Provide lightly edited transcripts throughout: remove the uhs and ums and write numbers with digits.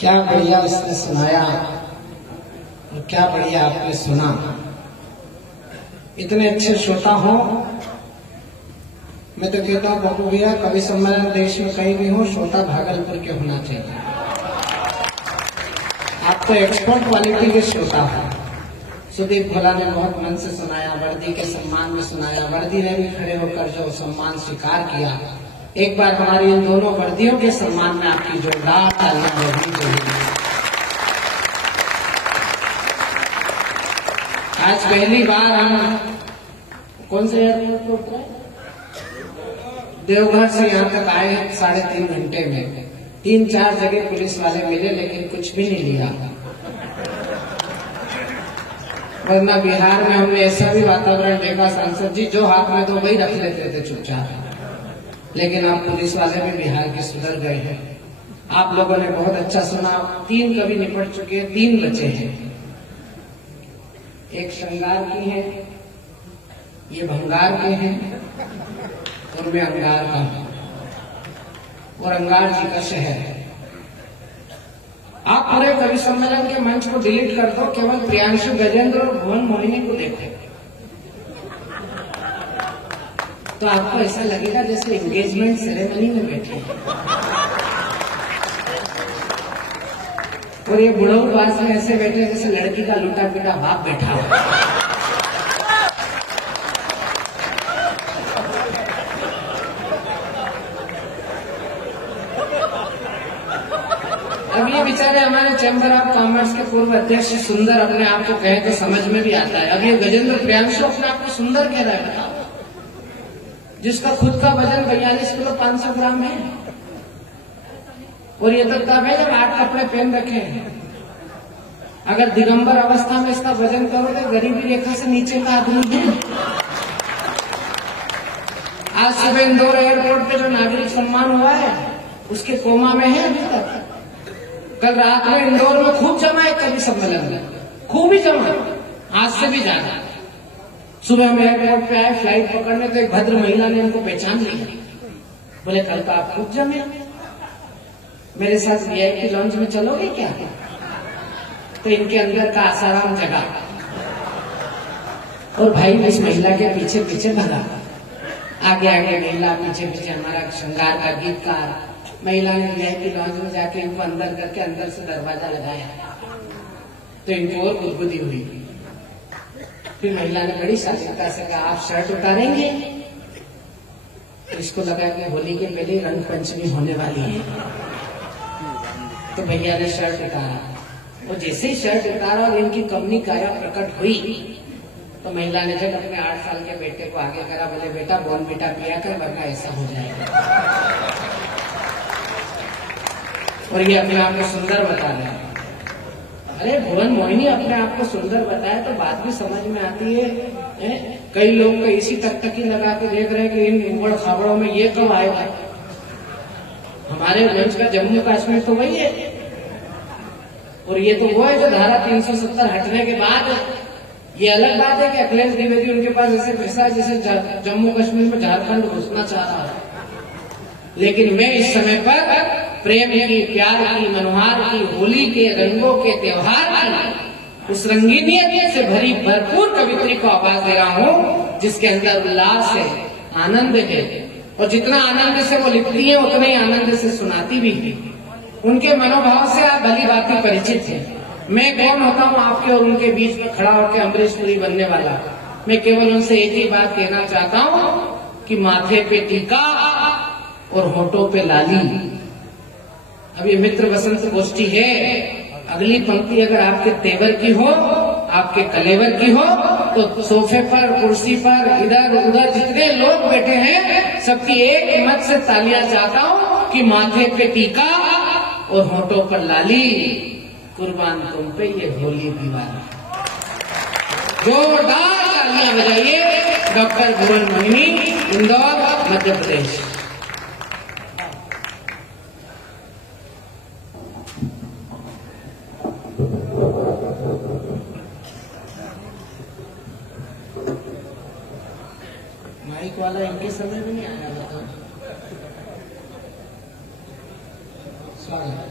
क्या बढ़िया उसने सुनाया और क्या बढ़िया आपने सुना। इतने अच्छे श्रोता हो। मैं तो कहता हूँ बाबू भैया, कवि सम्मेलन देश में कहीं भी हो, श्रोता भागलपुर के होना चाहिए। आप तो एक्सपर्ट क्वालिटी के श्रोता हो। सुदीप भोला ने बहुत मन से सुनाया, वर्दी के सम्मान में सुनाया, वर्दी ने भी खड़े होकर जो सम्मान स्वीकार किया। एक बार हमारी इन दोनों वर्दियों के सम्मान में आपकी जोरदार तालियां होनी चाहिए। आज पहली बार हम कौन से एयरपोर्ट पर उतरे? देवघर से यहाँ तक आए 3.5 घंटे में। 3-4 जगह पुलिस वाले मिले लेकिन कुछ भी नहीं लिया। वरना बिहार में हमने ऐसा भी वातावरण देखा, सांसद जी जो हाथ में तो वही रख लेते थे चुपचाप। लेकिन आप पुलिस वाले भी बिहार के सुधर गए हैं। आप लोगों ने बहुत अच्छा सुना। 3 कवि निपट चुके, 3 बचे हैं। एक श्रृंगार की है, ये भंगार के हैं और मैं अंगार का हूं, और अंगार जी का शहर है। आप पूरे कवि सम्मेलन के मंच को डिलीट कर दो, केवल प्रियांशु गजेंद्र और भुवन मोहिनी को देखो तो आपको ऐसा लगेगा जैसे एंगेजमेंट सेरेमनी में बैठे। और ये बुढ़ऊ पास में ऐसे बैठे जैसे लड़की का लूटा पीटा बाप बैठा हो। अब ये बेचारे हमारे चैम्बर ऑफ कॉमर्स के पूर्व अध्यक्ष सुंदर अपने आप को कहे तो समझ में भी आता है। अब ये गजेंद्र प्रियांशु अपने आप को सुंदर कह रहा है, बताओ, जिसका खुद का वजन 42 किलो 500 ग्राम है। और ये तो तब है जब 8 कपड़े पहन रखे हैं। अगर दिगंबर अवस्था में इसका वजन करो तो गरीबी रेखा से नीचे का आदमी है। आज सुबह इंदौर एयरपोर्ट पे जो नागरिक सम्मान हुआ है उसके कोमा में है अभी तक। कल रात में इंदौर में खूब जमा है कवि सम्मेलन में, खूब ही जमा, आज से भी ज्यादा। सुबह हम एयरपोर्ट पे आए फ्लाइट पकड़ने तो एक भद्र महिला ने उनको पहचान लिया। बोले कल तो आप खूब जमे, मेरे साथ वीआईपी लॉन्च में चलोगे क्या? तो इनके अंदर का आसाराम जगा और भाई इस महिला के पीछे पीछे भागा। आगे आगे महिला, पीछे पीछे हमारा श्रृंगार का गीतकार। महिला ने वीआईपी लॉन्च में जाके इनको अंदर करके अंदर से दरवाजा लगाया तो इनको और गुदगुदी हुई। फिर महिला ने बड़ी शालीनता से कहा आप शर्ट उतारेंगे? तो इसको लगा कि होली के पहले रंग पंचमी होने वाली है। तो भैया ने शर्ट उतारा और जैसे ही शर्ट उतारा और इनकी कमनी काया प्रकट हुई तो महिला ने जब अपने 8 साल के बेटे को आगे करा, बोले बेटा बॉर्नविटा पिया कर वरना ऐसा हो जाएगा। और ये अपने आप को सुंदर बता रहा है। अरे भुवन मोहिनी अपने आप को सुंदर बताया तो बात भी समझ में आती है। कई लोग तो इसी टकटकी लगा के देख रहे हैं कि इन उबड़ खाबड़ों में ये कब आएगा। हमारे मंच का जम्मू कश्मीर तो वही है और ये तो वो है जो धारा 370 हटने के बाद। ये अलग बात है कि अखिलेश द्विवेदी उनके पास ऐसे पैसा है जैसे जम्मू कश्मीर में झारखंड घुसना चाह रहा है। लेकिन मैं इस समय पर प्रेम की, प्यार की, मनोहार की, होली के रंगों के त्योहार की उस रंगीनियत से भरी भरपूर कवित्री को आवाज दे रहा हूँ जिसके अंदर उल्लास है, आनंद है। और जितना आनंद से वो लिखती है उतना ही आनंद से सुनाती भी है। उनके मनोभाव से आप भली भांति परिचित हैं। मैं कौन होता हूँ आपके और उनके बीच में खड़ा होकर अमरीश पुरी बनने वाला। मैं केवल उनसे एक ही बात कहना चाहता हूँ कि माथे पे टीका और होठों पे लाली। अब ये मित्र वसंत गोष्ठी है। अगली पंक्ति अगर आपके तेवर की हो, आपके कलेवर की हो तो सोफे पर, कुर्सी पर, इधर उधर जितने लोग बैठे हैं सबकी एक मत से तालियां चाहता हूँ कि माथे पे टीका और होठों पर लाली, कुर्बान तुम पे ये होली दीवाली। जोरदार तालियां बजाइए डॉक्टर भुवन मोहिनी, इंदौर, मध्य प्रदेश। माइक वाला इनके समय में नहीं आया था। स्वागत।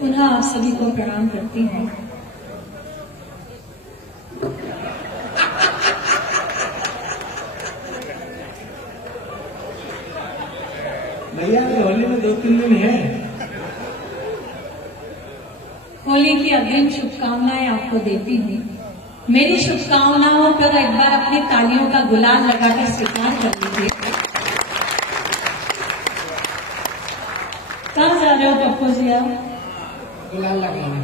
पुनः आप सभी को प्रणाम करती हूँ। भैया होली में 2-3 दिन है। होली की अग्रिम शुभकामनाएं आपको देती हूँ। मेरी शुभकामनाओं पर एक बार अपनी तालियों का गुलाल लगाकर स्वीकार कर लीजिए। कहाँ जा रहे हो पप्पू जी आप? गुलाल लगाने,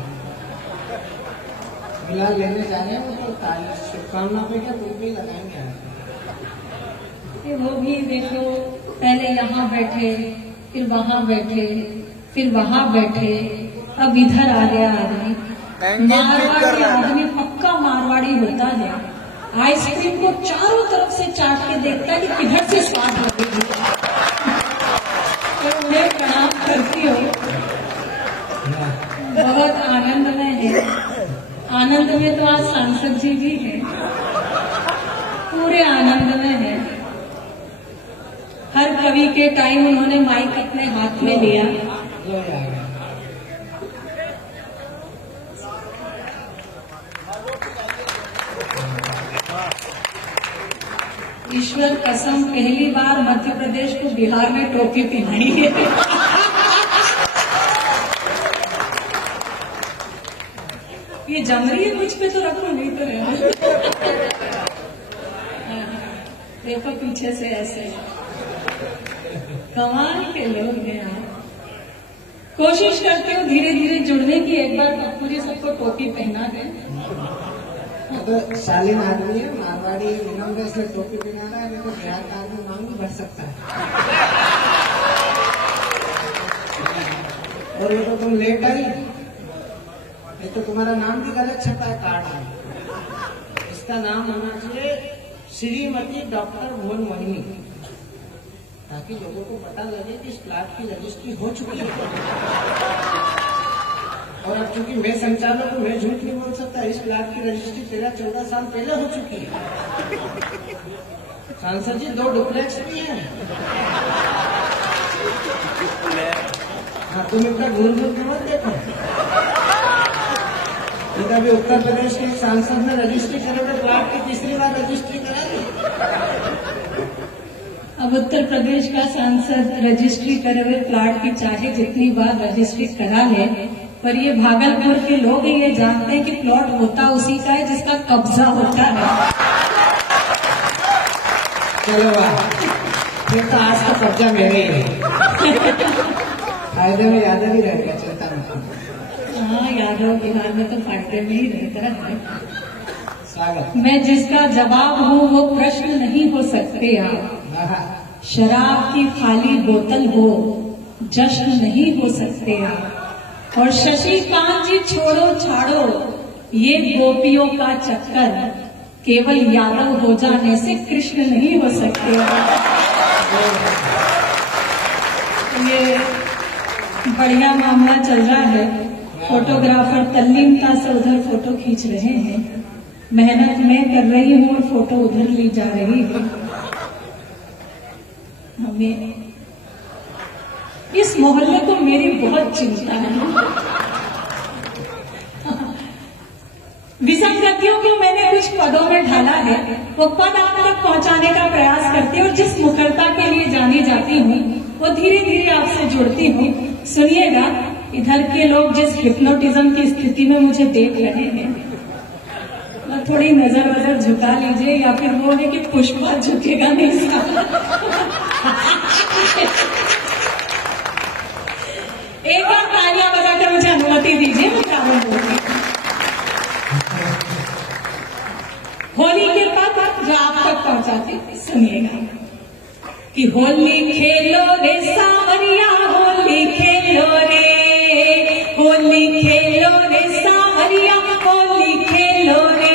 गुलाल लेने जा रहे हैं। तो ताली शुभकामना पे क्या तुम भी लगाएंगे? वो भी देखो, पहले यहाँ बैठे, फिर वहाँ बैठे, फिर वहाँ बैठे, अब इधर आ गया आदमी। मारवाड़ी आदमी पक्का मारवाड़ी होता है। आइसक्रीम को चारों तरफ से चाट के देखता है कि किधर से स्वाद लगेगी। तो उन्हें प्रणाम करती हो। बहुत आनंद में है। आनंद में तो आज सांसद जी भी हैं, पूरे आनंद में है। हर कवि के टाइम उन्होंने माइक अपने हाथ में लिया। ईश्वर कसम, पहली बार मध्य प्रदेश को बिहार में टोपी पहनाई है। ये जम रही है मुझ पे तो रखो, नहीं तो रहना। देखो पीछे से ऐसे कमाल के लोग हैं आप। कोशिश करते हो धीरे धीरे जुड़ने की। एक बार पप्पू जी सबको टोपी पहना दें। तो शालीन आदमी है, मारवाड़ी विनम्र से टोपी पहना रहा है, नहीं तो बिहार का आदमी मांग भी बढ़ सकता है। और ये तो तुम लेट आई, ये तो तुम्हारा नाम भी गलत छपा है कार्ड में। इसका नाम होना चाहिए श्रीमती डॉक्टर भुवन मोहिनी, ताकि लोगों को पता लगे कि इस प्लाट की रजिस्ट्री हो चुकी है। और अब चूंकि मैं संचालक हूँ, मैं झूठ नहीं बोल सकता। इस प्लाट की रजिस्ट्री 13-14 साल पहले हो चुकी है। सांसद जी 2 डुप्लेक्स भी हैं। हाँ, तुम इनका घूर घूर के मत देखो। ये अभी उत्तर प्रदेश के सांसद ने रजिस्ट्री करे, प्लाट की 3री बार रजिस्ट्री करा दी। अब उत्तर प्रदेश का सांसद रजिस्ट्री करे हुए प्लाट की चाहे जितनी बार रजिस्ट्री करा ले, पर ये भागलपुर के लोग ये जानते हैं कि प्लॉट होता उसी का है जिसका कब्जा होता है। चलो वाह, फिर तो आज का कब्जा मेरे ही है। फायदे में यादव ही रह गया, चिंता नहीं। हाँ, यादव बिहार में तो फायदे में ही रहता है। स्वागत। मैं जिसका जवाब हूँ वो प्रश्न नहीं हो सकते आप। शराब की खाली बोतल हो, जश्न नहीं हो सकते आप। और शशिकांत जी छोड़ो छाड़ो ये गोपियों का चक्कर, केवल यादव हो जाने से कृष्ण नहीं हो सकते। ये बढ़िया मामला चल रहा है। फोटोग्राफर तल्लीनता से उधर फोटो खींच रहे हैं। मेहनत मैं कर रही हूँ और फोटो उधर ली जा रही है। हमें इस मोहल्ले को मेरी बहुत चिंता है। विसंगतियों को मैंने कुछ पदों में ढाला है, वो पद आप तक पहुंचाने का प्रयास करती हूँ। और जिस मुखरता के लिए जानी जाती हूँ वो धीरे धीरे आपसे जुड़ती हूँ। सुनिएगा, इधर के लोग जिस हिप्नोटिज्म की स्थिति में मुझे देख रहे हैं, थोड़ी नजर वजर झुका लीजिए, या फिर वो है कि पुष्पा झुकेगा नहीं एक बार तालियां बजाकर मुझे अनुमति दीजिए, मैं प्रारंभ होगी। होली के पद जो आप तक पहुंचाते, सुनिएगा कि होली खेलो रे सावरिया, होली खेलो रे, होली खेलो रे सावरिया, होली खेलो रे।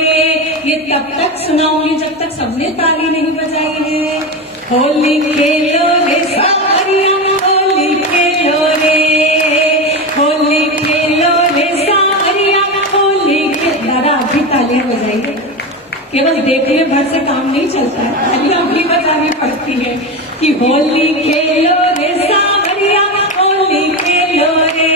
ये तब तक सुनाऊंगी जब तक सबने ताली नहीं बजाई है। होली खेलो रे सावरिया, होली खेलो रे, होली खेलो रे सावरिया, होली के। दादा आप भी तालियां बजाइए, केवल देखने भर से काम नहीं चलता है, तालियां भी बजानी पड़ती है कि होली खेलो रे सावरिया, होली खेलो रे,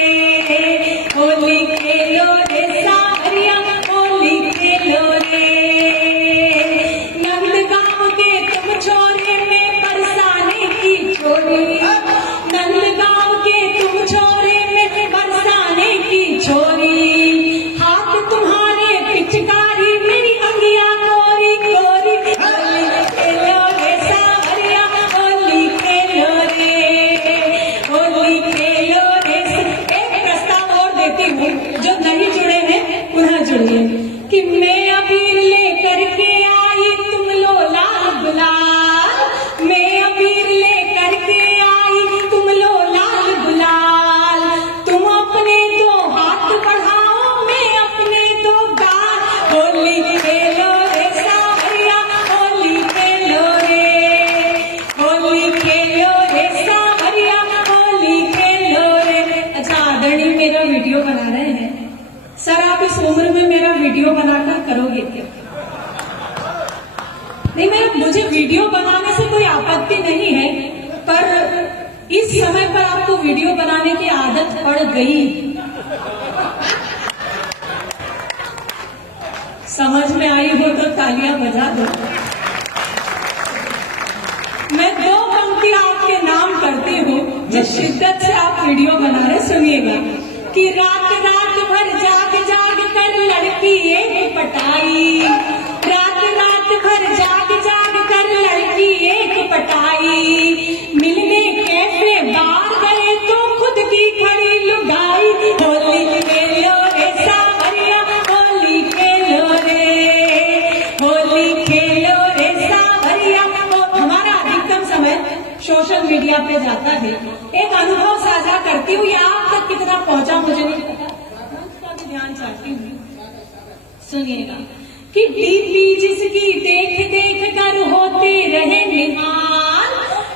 करोगे क्या? नहीं, मुझे वीडियो बनाने से कोई आपत्ति नहीं है, पर इस समय पर आपको वीडियो बनाने की आदत पड़ गई, समझ में आई हो तो तालियां बजा दो। मैं 2 पंक्ति आपके नाम करती हूँ, जिस शिद्दत से आप वीडियो बना रहे, सुनिएगा। कि रात रात भर जाग जाग कर लड़की एक पटाई, रात रात भर जाग जाग कर लड़की एक पटाई, मिलने कैफे बार गए तो खुद की खड़ी लुगाई, होली खेलो रे सावरिया होली खेलो रे, होली खेलो रे सावरिया। हमारा अधिकतम समय सोशल मीडिया पे जाता है। एक अनुभव साझा करती हूँ, ये आप तक कितना पहुंचा मुझे नहीं पता, उसका भी ध्यान चाहती हूँ, सुनिएगा। कि डीपी जिसकी देख देख कर होते रहे निहाल,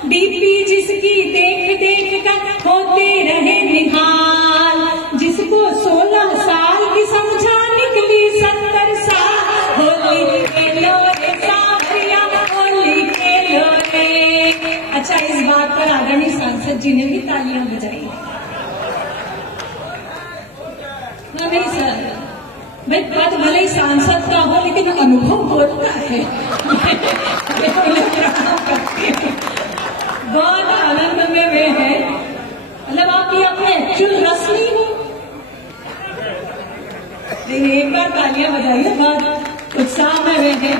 डीपी जिसकी देख देख कर होते रहे निहाल, जिसको 16 साल की समझा निकली 70 साल, होली खेलो रे सावरिया होली खेलो रे। अच्छा, इस बात पर आदरणीय सांसद जी ने भी तालियां बजाई। नहीं सर, मैं पद भले ही सांसद का हो, लेकिन अनुभव बोलता है। बहुत आनंद में वे है, मतलब आपकी अपने एक्चुअल रस्मी हो। एक बार तालियां बजाइए, बहुत उत्साह में वे है।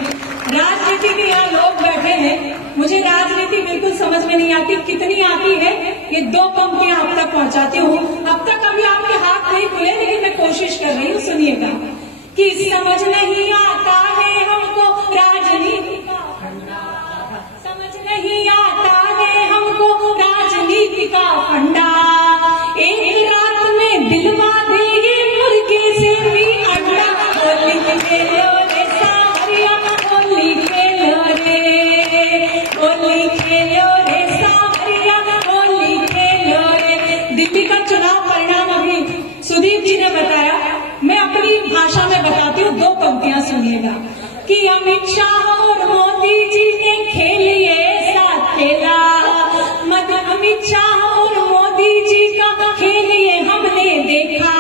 राजनीति के यहाँ लोग बैठे हैं, मुझे राजनीति बिल्कुल समझ में नहीं आती, कितनी आती है ये 2 पंक्तियां आप तक पहुंचाती हूँ। अब तक अभी आपके हाथ नहीं खुले, लेकिन मैं कोशिश कर रही हूँ, सुनिएगा। कि समझ नहीं आता है हमको राजनीति का फंडा, समझ नहीं आता है हमको राजनीति का फंडा, एक रात में दिलवा दे ये मुर्गे से भी अंडा, होली खेलो रे सावरिया होली खेलो रे, होली खेलो रे सावरिया होली खेलो रे। दिल्ली का चुनाव परिणाम अभी सुदीप जी ने बताया, मैं अपनी भाषा में बताती हूँ, 2 पंक्तियां सुनिएगा। कि अमित शाह और मोदी जी ने खेलिए साथ खेला, मत अमित शाह और मोदी जी का खेलिए हमने देखा,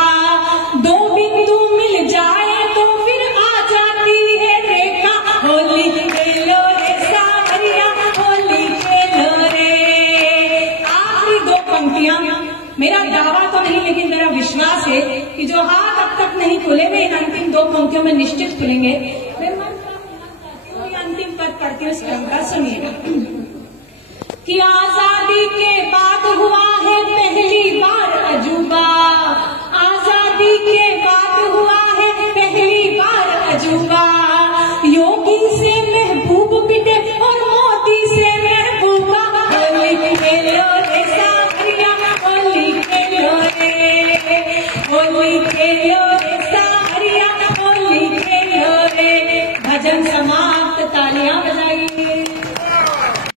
2 बिंदु मिल जाए तो फिर आ जाती है रेखा, होली खेलो रे सावरिया होली खेलो रे। आखिरी 2 पंक्तियां, मेरा दावा तो नहीं लेकिन मेरा विश्वास है कि जो हाथ अब तक नहीं खुले वे इन अंतिम 2 पंक्तियों में निश्चित खुलेंगे। मैं अंतिम पद पढ़ती हूँ, इस क्रम का सुनिएगा। कि आजादी के बाद हुआ है पहली बार अजूबा,